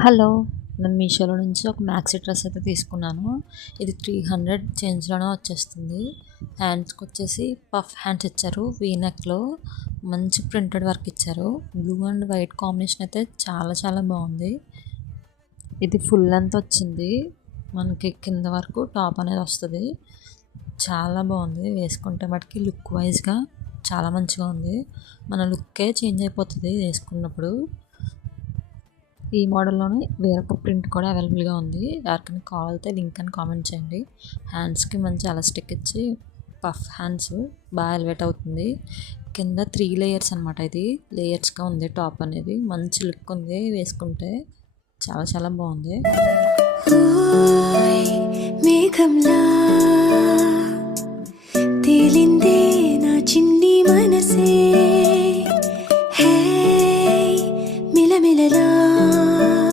Hello! నేను మీషోలో నుంచి ఒక మ్యాక్సీ డ్రెస్ అయితే తీసుకున్నాను. ఇది 300 చేంజ్‌లోనే వచ్చేస్తుంది. హ్యాండ్స్‌కొచ్చేసి పఫ్ హ్యాండ్స్ ఇచ్చారు. వీ నెక్‌లో మంచి ప్రింటెడ్ వర్క్ ఇచ్చారు. బ్లూ అండ్ వైట్ కాంబినేషన్ అయితే చాలా చాలా బాగుంది. ఇది ఫుల్ లెంత్ వచ్చింది. మనకి కింద వరకు టాప్ అనేది వస్తది. చాలా బాగుంది. వేసుకుంటే మటుకి లుక్ వైజ్‌గా చాలా మంచిగా ఉంది. మన లుక్కే చేంజ్ అయిపోతది వేసుకున్నప్పుడు. ఈ మోడల్‌లోనే వేరొక ప్రింట్ కూడా అవైలబుల్‌గా ఉంది. ఎవరికైనా కావాలితే లింక్ అని కామెంట్ చేయండి. హ్యాండ్స్‌కి మంచి ఎలాస్టిక్ ఇచ్చి పఫ్ హ్యాండ్స్ బాగా ఎలివేట్ అవుతుంది. కింద 3 లేయర్స్ అనమాట. ఇది లేయర్స్‌గా ఉంది టాప్ అనేది. మంచి లుక్ ఉంది వేసుకుంటే. చాలా చాలా బాగుంది. మేఘంలా